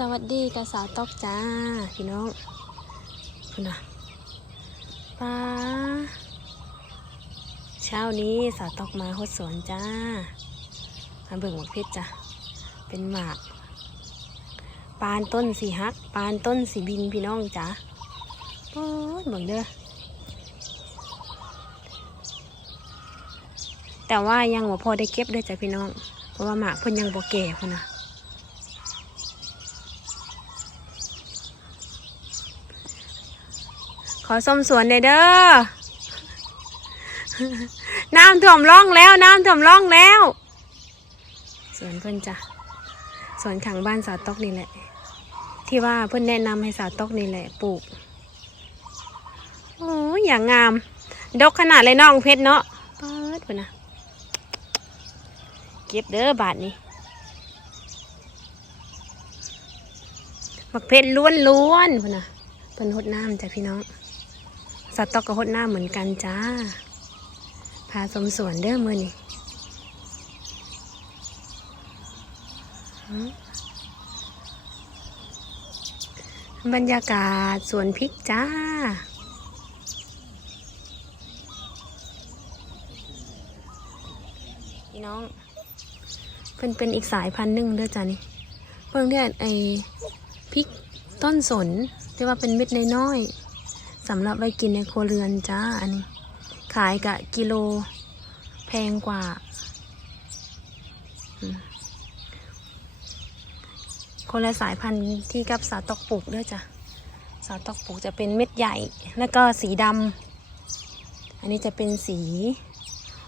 สวัสดีกับสาวตอกจ้า พี่น้องคุณน่ะป้าเช้านี้สาวตอกมาหดสวนจ้า มาเบิ่งหมกเพชรจ้ะเป็นหมาก ปานต้นสีฮัก ปานต้นสีบินพี่น้องจ้าโอ้ยเบิ่งเด้อแต่ว่ายังบ่พอได้เก็บด้วยจ้ะพี่น้อง เพราะว่าหมากเพิ่นยังบ่แก่พุ่นนะ ขอส้มสวนเลยเด้อน้ำท่วมร่องแล้ว น้ำท่วมร่องแล้วสวนเพิ่อนจ้ะสวนขังบ้านสาวตกนี่แหละ ที่ว่าเพิ่อนแนะนำให้สาวตกนี่แหละปลูกโอ้ยอย่างงาม ดกขนาดเลยน้องเพชรเนาะเปิดเพิ่นะเก็บเด้อบาทนี้มักเพชรล้วนล้วนๆเพิ่นนะเพิ่นหดน้ำจ้ะพี่น้อง สต๊อกกับหดหน้ำเหมือนกันจ้า พาสมสวนเด้อมือนี่บรรยากาศสวนพริกจ้า พี่น้องเพิ่นเป็นอีกสายพันธุ์หนึ่งเด้อจ้านี่ เพิ่งเนี่ยไอพริกต้นสนที่ว่าเป็นเม็ดน้อยๆ สำหรับไว้กินในครัวเรือนจ้าอันนี้ ขายกะกิโลแพงกว่า คนละสายพันธุ์ที่กับสาตอกปลูกด้วยจ้ะสาตอกปลูกจะเป็นเม็ดใหญ่ แล้วก็สีดำ อันนี้จะเป็นสี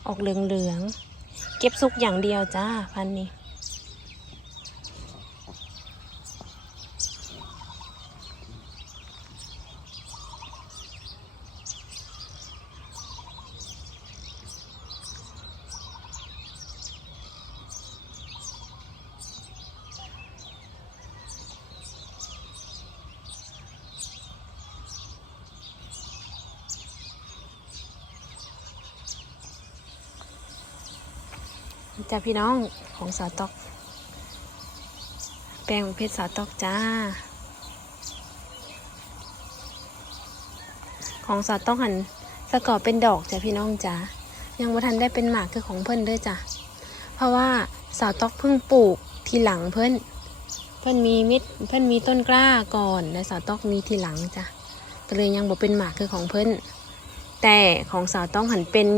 ออกเหลืองๆเก็บซุกอย่างเดียวจ้าพันธุ์นี้ จ้าพี่น้องของสาวตอก แปลงเพชรสาวตอกจ้า ของสาวตอกหันสะกอบเป็นดอกจ้ะพี่น้องจ้ายังบ่ทันได้เป็นหมากคือของเพิ่นด้อจ้ะเพราะว่าสาวตอกเพิ่งปลูกทีหลังเพิ่นเพิ่นมีม็ดเพิ่นมีต้นกล้าก่อนและสาวตอกมีทีหลังจ้ะก็เลยยังบ่เป็นหมากคือของเพิ่นแต่ของสาวต้องหันเป็น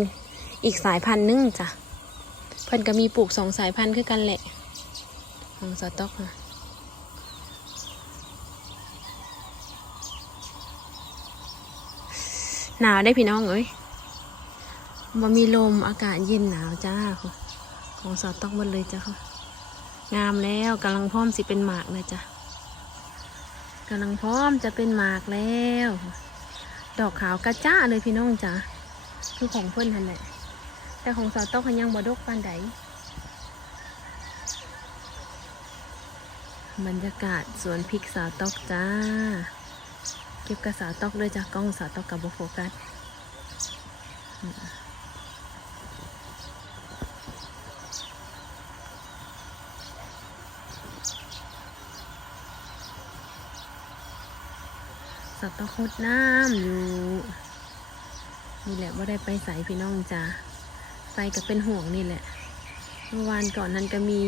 อีกสายพันธุ์หนึงจ้ะ พิ่นก็มีปลูกสองสายพันธุ์คือกันแหละของสต๊อกอะหนาวได้พี่น้องเอ้ยบ่มีลมอากาศเย็นหนาวจ้า ของสต๊อกหมดเลยจ้ะค่ะ งามแล้วกำลังพร้อมสิเป็นหมากเลยจ้ะกำลังพร้อมจะเป็นหมากแล้ว ดอกขาวกระจ้าเลยพี่น้องจ้ะคือของเพิ่นทันแหละ แต่ของสาวตอกยังบ่ดกปานใดบรรยากาศสวนพริกสาวตอกจ้า เก็บกระสาวตอกด้วยจากกล้องสาวตอกกับโบโฟกัสอืมสาวตอกหดน้ำอยู่ นี่แหละว่าได้ไปใส่พี่น้องจ้า ไปกับเป็นห่วงนี่แหละ เมื่อวานก่อนนั้นก็มี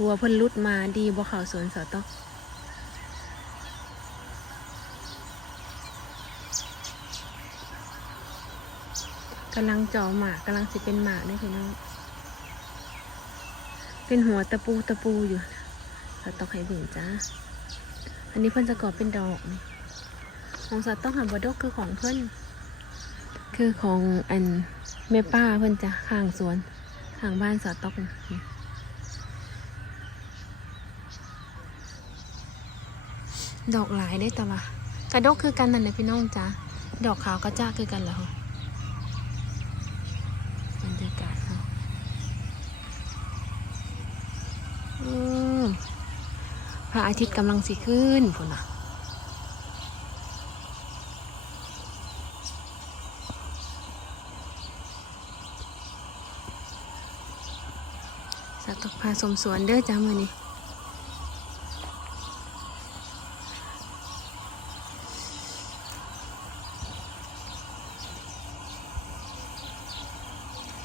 วัวเพิ่นลุดมาดีบ่เข่าสวนสอตอกกำลังจ่อหมากกำลังสิเป็นหมากได้พี่น้องเป็นหัวตะปูตะปูอยู่สอตอกให้เบิ่งจ้า อันนี้เพิ่นจะก่อเป็นดอกนี่ของสอตอกหาบดกคือของเพิ่นคือของอัน แม่ป้าเพิ่นจะข้างสวนข้างบ้านสาวตอกดอกหลายได้แต่ว่ากระดกคือกันนั่นแหละพี่น้องจ้าดอกขาวกระจ้าคือกันเหรอบรรยากาศเนาพระอาทิตย์กำลังสิขึ้นพุ่นน่ะ ตกปลาสมสวนเด้อจ้ามือนี้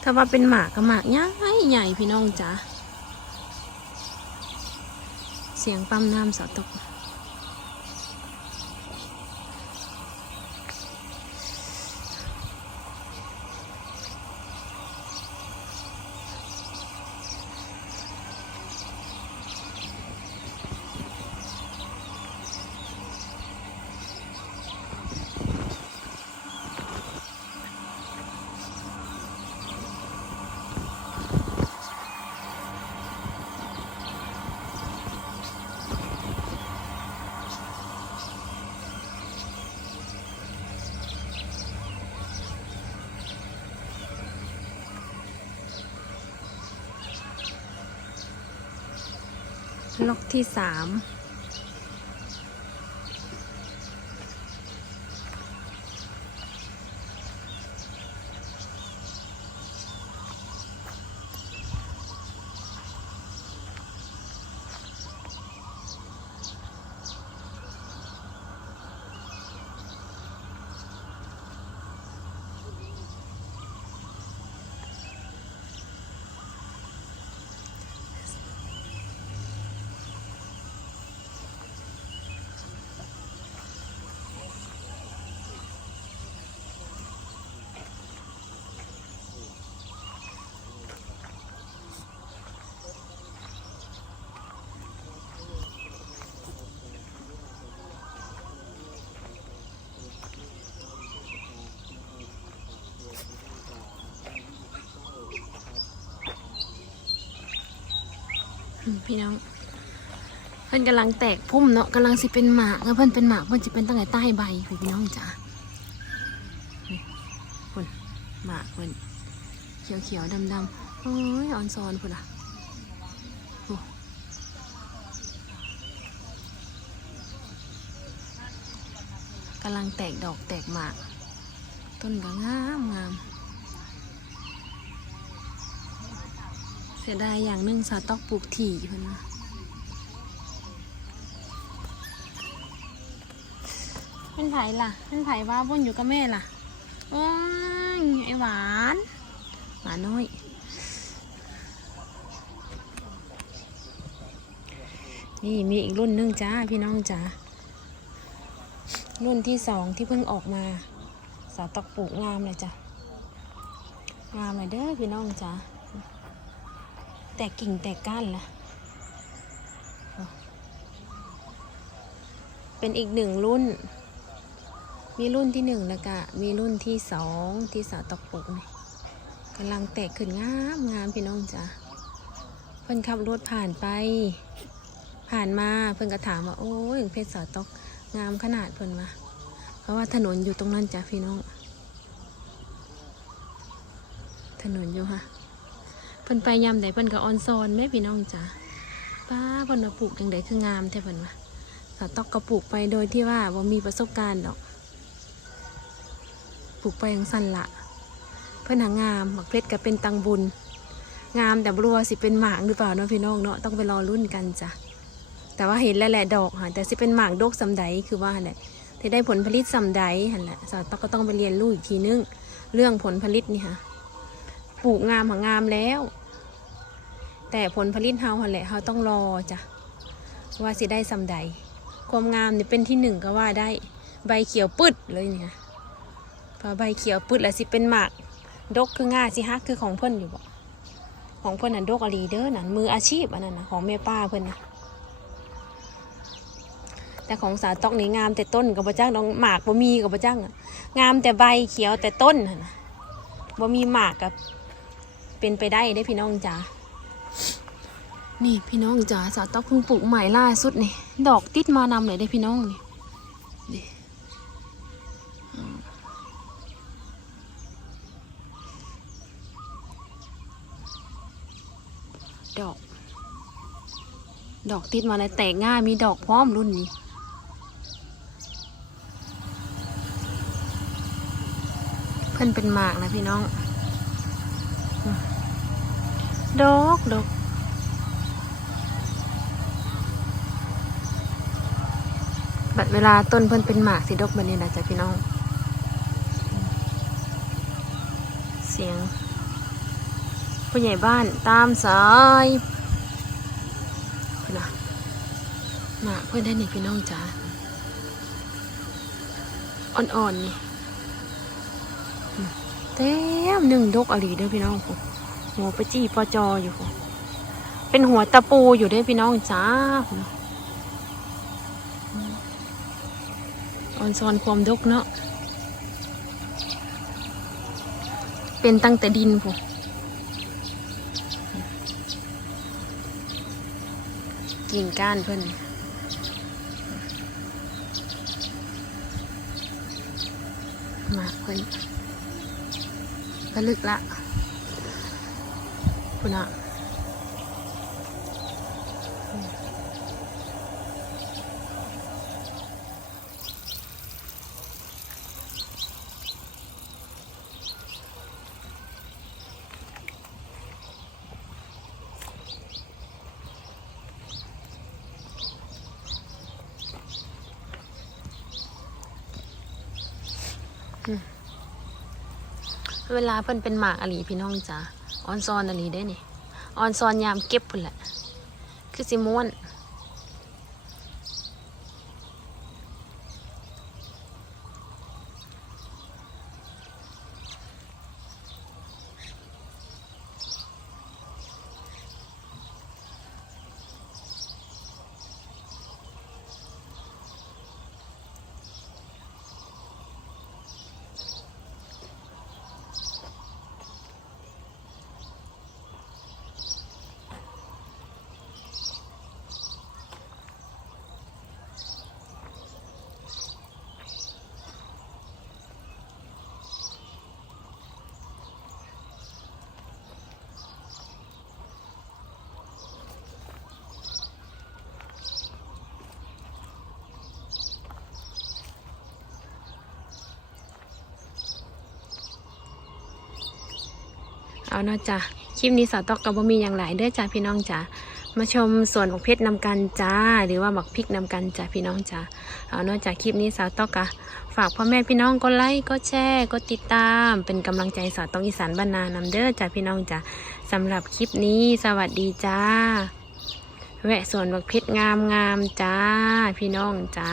ถ้าว่าเป็นหมากก็หมากใหญ่ใหญ่พี่น้องจ้าเสียงปั๊มน้ำสาตก ล็อกที่สาม พี่น้อง เพิ่อนกำลังแตกพุ่มเนาะกำลังสิเป็นหมากแล้วเพิ่อนเป็นหมากเพิ่อนจะเป็นตั้งแต่ใต้ใบพี่น้องจ้าเพิ่นหมากเพิ่นเขียวเขียวดำดำโอ้ยอ่อนซอนเพิ่นอะกำลังแตกดอกแตกหมาก ต้นก็งามงาม เสียดายอย่างหนึ่งสาวตอกปลูกถี่เพิ่นว่าเป็นไผ่ล่ะเป็นไผ่ว่าบนอยู่กับแม่ล่ะโอ้ยไอหวานหวานน้อยนี่มีอีกรุ่นหนึงจ้าพี่น้องจ้ารุ่นที่สองที่เพิ่งออกมา สาตอกปลูกงามเลยจ้ะงามเลยเด้อพี่น้องจ้า แตกกิ่งแตกก้านละเป็นอีกหนึ่งรุ่น มีรุ่นที่หนึ่งแล้วก็มีรุ่นที่สองที่สาตอกปกนี่กำลังแตกขึ้นงามงามพี่น้องจ้ะเพิ่นขับรถผ่านไป ผ่านมาเพิ่นก็ถามว่าโอ้ยเพชรสาตกงามขนาดเพิ่นมาเพราะว่าถนนอยู่ตรงนั้นจ้ะพี่น้อง ถนนอยู่ค่ะ เพิ่นไปยำใดเพิ่นก็ออนซอนแม่พี่น้องจ้ะป้าเพิ่นมาปลูกจังใดคืองามแท้เพิ่นว่าสาวตอกก็ปลูกไปโดยที่ว่าบ่มีประสบการณ์ดอก ปลูกไปอย่างสั้นละเพิ่นหางามหมักเพชรก็เป็นตังบุญ งามแต่บรัวสิเป็นหมากหรือเปล่าเนาะพี่น้องเนาะต้องไปรอรุ่นกันจ้ะแต่ว่าเห็นแล้วแหละดอกค่ะแต่สิเป็นหมากดกสำใดคือว่าแหละที่ได้ผลผลิตสำใดหันแหละสาวตอกก็ต้องไปเรียนรู้อีกทีนึง เรื่องผลผลิตนี่ค่ะปลูกงามหางามแล้ว แต่ผลผลิตเฮาหันแหละเฮาต้องรอจ้ะว่าสิได้สำใด ความงามเนี่ยเป็นที่หนึ่งก็ว่าได้ใบเขียวปึ๊ดเลยเนี่ยพอใบเขียวปึ๊ดแล้วสิเป็นหมากดกคือง่าสิฮักคือของเพิ่อนอยู่บ่ของเพิ่อนน่ะดกอลีเด้อน่ะมืออาชีพอันนั้นนะของแม่ป้าเพิ่อนนะแต่ของสาวตอกนี่งามแต่ต้นกับบ่จักน้องหมากบ่มีกับบ่จักอะงามแต่ใบเขียวแต่ต้นนะบ่มีหมากกับเป็นไปได้ได้พี่น้องจ๋า นี่พี่น้องจ๋าสาวต๊อกเพิ่งปลูกใหม่ล่าสุดนี่ ดอกติดมานำเลยได้พี่น้องนี่นี่ดอก ดอกติดมาเลยแตกง่ายมีดอกพร้อมรุ่นนี้เพิ่นเป็นหมากนะพี่น้อง ดอกดอก บัดเวลาต้นเพิ่นเป็นหมากสีดกบบนี้นะจ๊ะพี่น้อง เสียงผู้ใหญ่บ้านตามสายเพื่อนนะมากเพื่อนได้นี่พี่น้องจ๋าอ่อนๆนี่เต็มหนึ่งดกอลีเด้อพี่น้องผมหัวปจี้ปจออยู่ผมเป็นหัวตะปูอยู่เด้อพี่น้องจ้าผม ออนซอนความดกเนาะ เป็นตั้งแต่ดินผมกิ่งก้านเพิ่นมาเพิ่นก็ลึกละคุณอะ เวลาเพิ่นเป็นหมากอหลีพี่น้องจ้าออนซอนอหลีได้นี่ออนซอนยามเก็บพุ่นแหละ คือสิม้วน เอาเนาะจ้ะคลิปนี้สาวตอกกับบ่มีอย่างหลายเด้อจ้าพี่น้องจ้ามาชมสวนบักเพชรนำกันจ้า หรือว่าบักพริกนำกันจ้าพี่น้องจ้าเอาเนาะจากคลิปนี้สาวตอกอะฝากพ่อแม่พี่น้องกดไลค์กดแชร์กดติดตาม เป็นกำลังใจสาวตอกอีสานบ้านนานำเด้อจ้าพี่น้องจ้าสำหรับคลิปนี้สวัสดีจ้า แวะสวนบักเพชรงามงามจ้า พี่น้องจ้า